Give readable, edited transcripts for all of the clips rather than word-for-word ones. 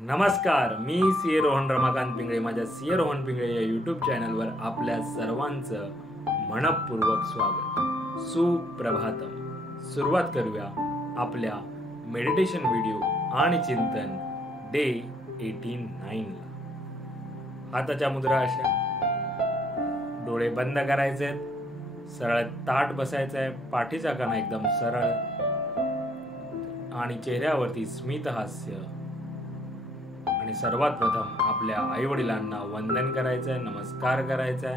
नमस्कार, मी सीए रोहन रमाकांत पिंगळे. माझ्या सीए रोहन पिंगळे या यूट्यूब चॅनलवर आपल्या सर्वांचं मनपूर्वक स्वागत. सुप्रभातम. सुरुवात करूया आपल्या मेडिटेशन व्हिडिओ आणि चिंतन डे 89 ला. हाताच्या मुद्रा अशा, डोळे बंद करायचे, सरळ ताट बसायचं आहे, पाठीचा कणा एकदम सरळ आणि चेहऱ्यावरती स्मित हास्य. आणि सर्वात प्रथम आपल्या आई वडिलांना वंदन करायचं आहे, नमस्कार करायचा आहे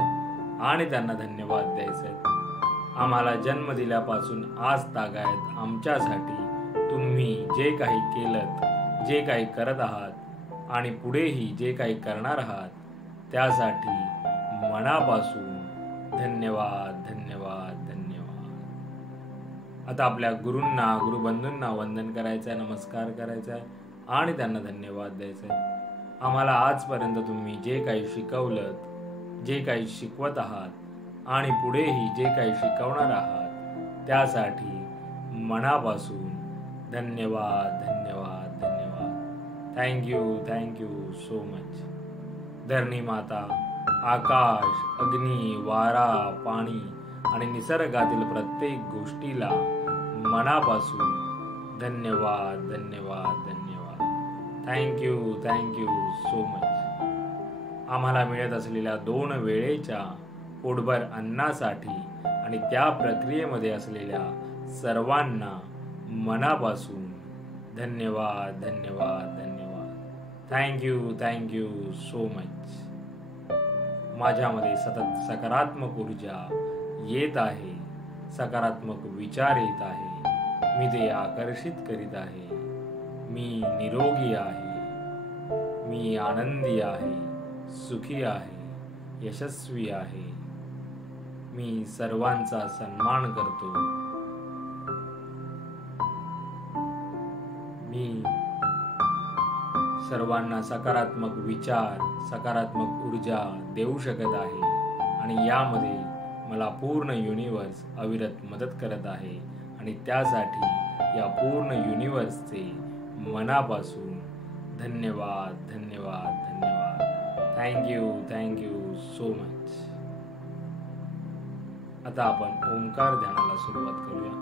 आणि त्यांना धन्यवाद द्यायचे आहेत. आम्हाला जन्म दिल्यापासून आज तागायत आमच्यासाठी तुम्ही जे काही केलं, जे काही करत आहात आणि पुढेही जे काही करणार आहात त्यासाठी मनापासून धन्यवाद धन्यवाद धन्यवाद. आता आपल्या गुरूंना, गुरुबंधूंना वंदन करायचं आहे, नमस्कार करायचा आहे आणि त्यांना धन्यवाद द्यायचे. आम्हाला आजपर्यंत तुम्ही जे काही शिकवलं, जे काही शिकवत आहात आणि पुढेही जे काही शिकवणार आहात त्यासाठी मनापासून धन्यवाद धन्यवाद धन्यवाद. Thank you so much. धरणी माता, आकाश, अग्नी, वारा, पाणी आणि निसर्गातील प्रत्येक गोष्टीला मनापासून धन्यवाद धन्यवाद धन्यवाद. Thank you so much. आम्हाला मिळत असलेल्या 2 वेळेच्या पोटभर अन्नासाठी आणि त्या प्रक्रियेमध्ये असलेल्या सर्वांना मनापासून धन्यवाद धन्यवाद धन्यवाद. Thank you so much. माझ्यामध्ये सतत सकारात्मक ऊर्जा येत आहे, सकारात्मक विचार येत आहे, मी ते आकर्षित करीत आहे. मी निरोगी आहे, मी आनंदी आहे, सुखी आहे, यशस्वी आहे. मी सर्वांचा सन्मान करतो. मी सर्वांना सकारात्मक विचार, सकारात्मक ऊर्जा देऊ शकत आहे आणि यामध्ये मला पूर्ण युनिवर्स अविरत मदत करत आहे आणि त्यासाठी या पूर्ण युनिवर्सचे मनापासून धन्यवाद धन्यवाद धन्यवाद. Thank you so much. आता आपण ओंकार ध्यानाला सुरुवात करूया.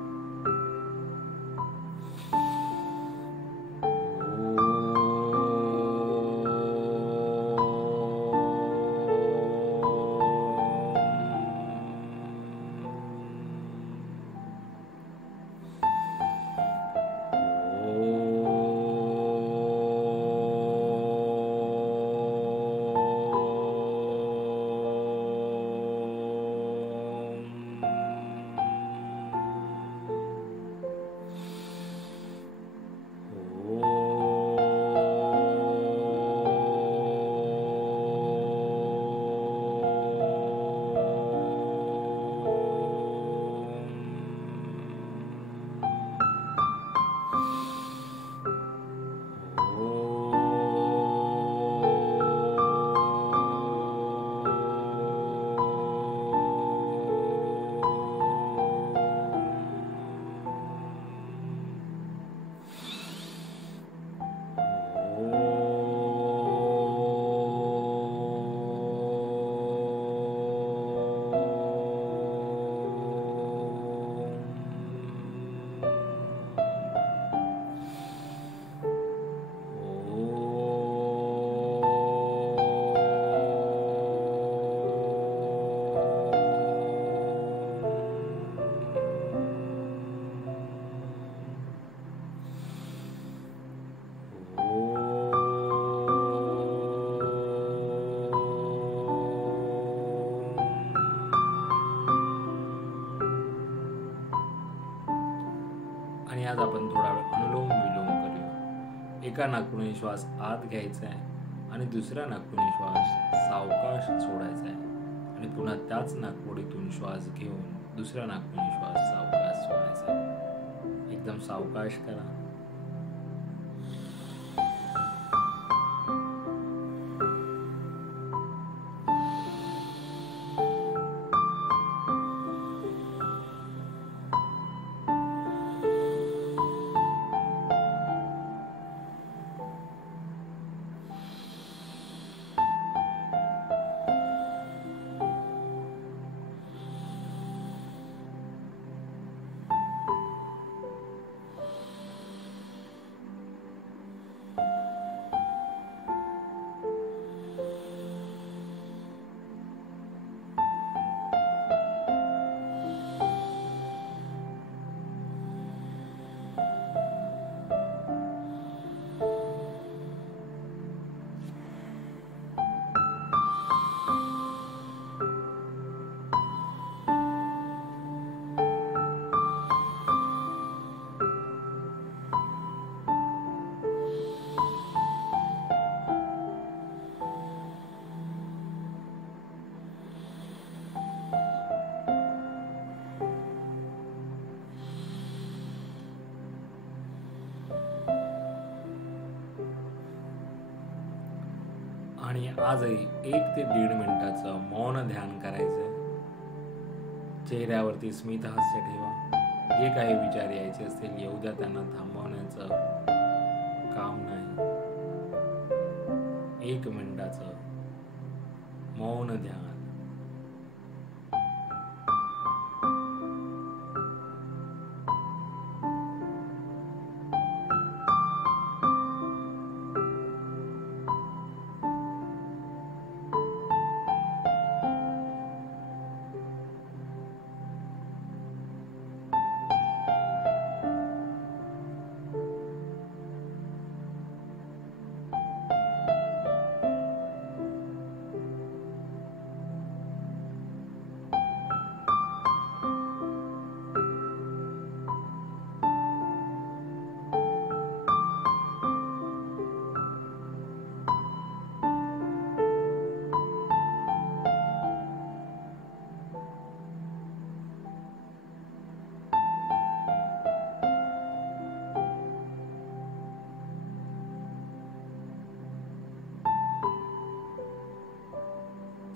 आणि आज आपण थोडा वेळ अनुलोम विलोम करूया. एका नाकपुडीने श्वास आत घ्यायचा आहे आणि दुसऱ्या नाकपुडीने श्वास सावकाश सोडायचा आहे आणि पुन्हा त्याच नाकपुडीतून श्वास घेऊन दुसऱ्या नाकपुडीने श्वास सावकाश सोडायचा आहे. एकदम सावकाश करा. आणि आजही 1 ते 1.5 मिनिटाचं मौन ध्यान करायचंय. चेहऱ्यावरती स्मित हास्य ठेवा. जे काही विचार यायचे असतील येऊ द्या, त्यांना थांबवण्याचं काम नाही. 1 मिनिटाचं मौन ध्यान.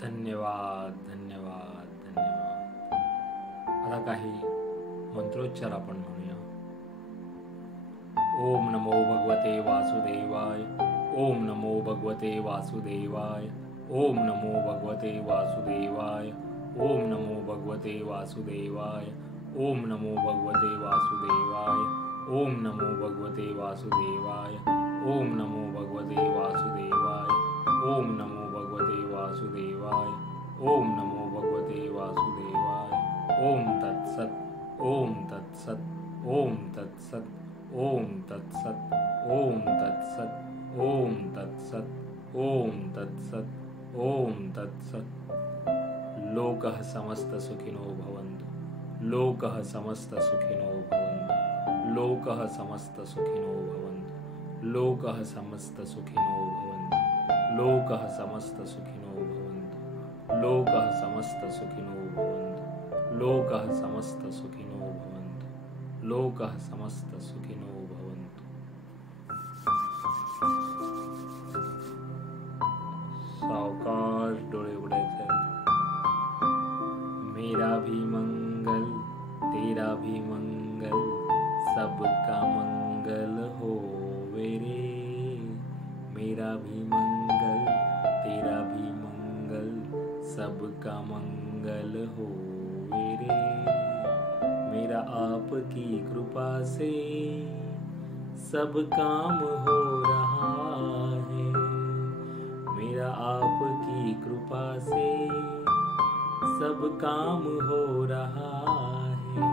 धन्यवाद धन्यवाद धन्यवाद. आता काही मंत्रोच्चार आपण म्हणूया. ओम नमो भगवते वासुदेवाय. ओम नमो भगवते वासुदेवाय. ओम नमो भगवते वासुदेवाय. ओम नमो भगवते वासुदेवाय. ओम नमो भगवते वासुदेवाय. ओम नमो भगवते वासुदेवाय. ओम नमो भगवते वासुदेवाय. ओम नमो भगवते वासुदेवाय. ओम नमो भगवते वासुदेवाय. ओम तत्सत. ओम तत्सत. ओम तत्सत. ओम तत्सत. ओम तत्सत. ओम तत्सत. ओम तत्सत. ओम तत्सत. लोकः समस्त सुखिनो भवन्तु. लोकः समस्त सुखिनो भवन्तु. लोकः समस्त सुखिनो भवन्तु. लोकः समस्त सुखिनो भवन्तु. लोकः समस्त सुखिनो भवन्तु. लोकः समस्त सुखिनो भवन्तु. लोकः समस्त सुखिनो भवन्तु. लोकः समस्त सुखिनो भवन्तु. सावकाश डोळे उघडायचे. मेरा भी मंगल तेरा भी मंगल सबका मंगल होवे रे. मेरा भी मंगल तेरा भी मंगल सबका मंगल होवे रे. मेरा आपकी कृपा से सब काम हो रहा है. मेरा आपकी कृपा से सब काम हो रहा है.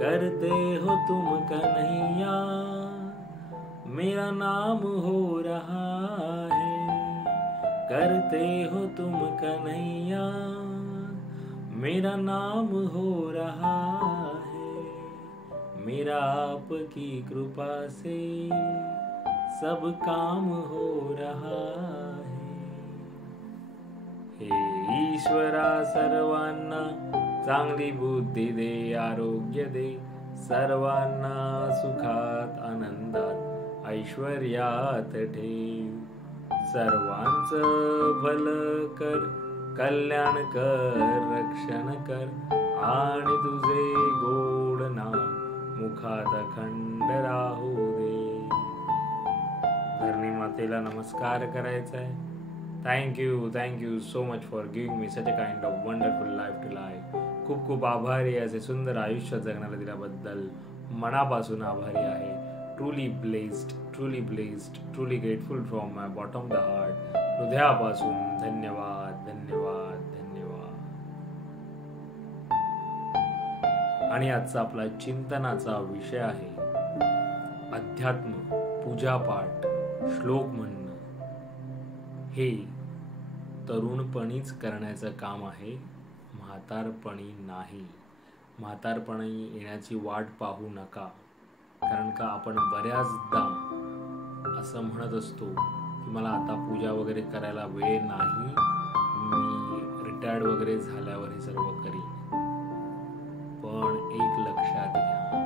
करते हो तुम कन्हैया मेरा नाम हो रहा है. करते हो तुम कन्हैया मेरा नाम हो रहा है. मेरा आपकी कृपा से सब काम हो रहा है. हे ईश्वरा सर्वांना चांगली बुद्धी दे, आरोग्य दे. सर्वांना सुखात आनंदात ऐश्वर्यात ठेव. सर्वांचं भलं कर, कल्याण कर, रक्षण कर. आणि तुझे गोड नाम मुखात अखंड राहू दे. धरणी मातेला नमस्कार करायचा आहे. Thank you so much for giving me such a kind of wonderful life to life. खूप खूप आभारी. असे सुंदर आयुष्य जगण्याला दिल्याबद्दल मनापासून आभारी आहे. Truly blessed, truly blessed, truly grateful from my bottom the heart. हृदयापासून धन्यवाद धन्यवाद धन्यवाद. आणि आजचा आपला चिंतनाचा विषय आहे अध्यात्म, पूजापाठ, श्लोक म्हणणं. हे तरुणपणीच करण्याचं काम आहे, म्हातारपणी नाही. म्हातारपणी येण्याची वाट पाहू नका. कारण का आपण बऱ्याचदा असं म्हणत असतो की मला आता पूजा वगैरे करायला वेळ नाही, मी रिटायर्ड वगैरे झाल्यावर हे सर्व करीन. पण एक लक्षात घ्या,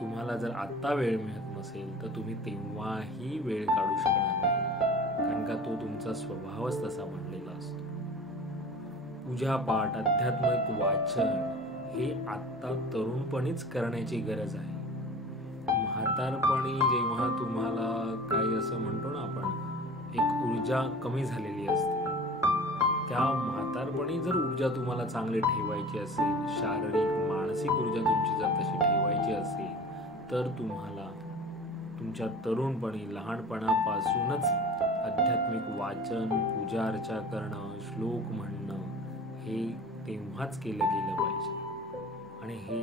तुम्हाला जर आत्ता वेळ मिळत नसेल तर तुम्ही तेव्हाही वेळ काढू शकणार नाही. कारण का तो तुमचा स्वभावच तसा बनलेला असतो. पूजापाठ, आध्यात्मिक वाचन हे आत्ता तरुणपणीच करण्याची गरज आहे. म्हातारपणी जेव्हा तुम्हाला काही असं म्हणतो ना आपण, एक ऊर्जा कमी झालेली असते, त्या म्हातारपणी जर ऊर्जा तुम्हाला चांगली ठेवायची असेल, शारीरिक मानसिक ऊर्जा तुमची जर तशी ठेवायची असेल, तर तुम्हाला तुमच्या तरुणपणी लहानपणापासूनच आध्यात्मिक वाचन, पूजा अर्चा करणं, श्लोक म्हणणं हे तेव्हाच केलं गेलं पाहिजे. आणि हे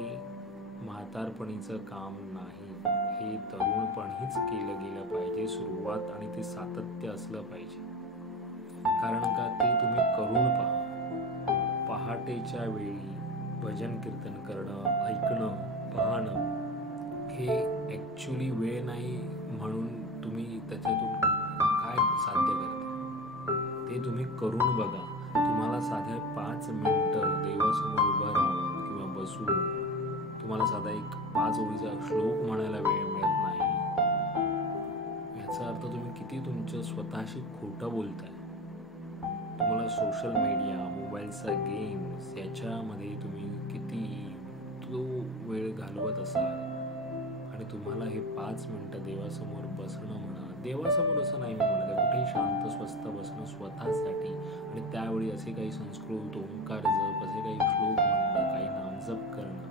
म्हातारपणीचं काम नाही, हे तरुणपणीच केलं गेलं पाहिजे सुरुवात, आणि ते सातत्य असलं पाहिजे. कारण का ते तुम्ही करून पहा. पहाटेच्या वेळी भजन कीर्तन करणं, ऐकणं, पाहणं हे ॲक्च्युली वेळ नाही म्हणून तुम्ही त्याच्यातून काय साध्य करता ते तुम्ही करून बघा. तुम्हाला साध्या 5 मिनिटं देवासमोर उभं राहून किंवा बसून तुम्हाला साधा एक 5 ओळीचा श्लोक म्हणायला वेळ मिळत नाही, याचा अर्थ तुम्ही किती तुमचं स्वतःशी खोटं बोलताय. तुम्हाला सोशल मीडिया, मोबाईलचा गेम्स याच्यामध्ये तुम्ही किती तो वेळ घालवत असाल, आणि तुम्हाला हे 5 मिनिटं देवासमोर बसणं म्हणा, देवासमोर असं नाही मी म्हणत, कुठेही शांत स्वस्थ बसणं स्वतःसाठी, आणि त्यावेळी असे काही संस्कृत ओंकार जप, असे काही श्लोक म्हणणं, काही नामजप करणं,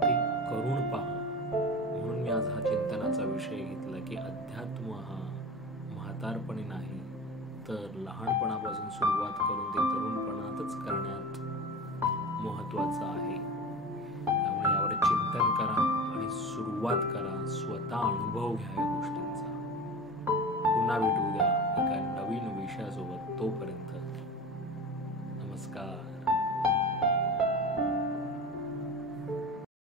ते करून पहा. म्हणून मी आज हा चिंतनाचा विषय घेतला की अध्यात्म हा म्हातारपणी नाही, तर लहानपणापासून सुरुवात करून ते तरुणपणातच करण्यात महत्त्वाचं आहे. त्यामुळे यावर चिंतन करा आणि सुरुवात करा, स्वतः अनुभव घ्या या गोष्टींचा. पुन्हा भेटू उद्या एका नवीन विषयासोबत. तोपर्यंत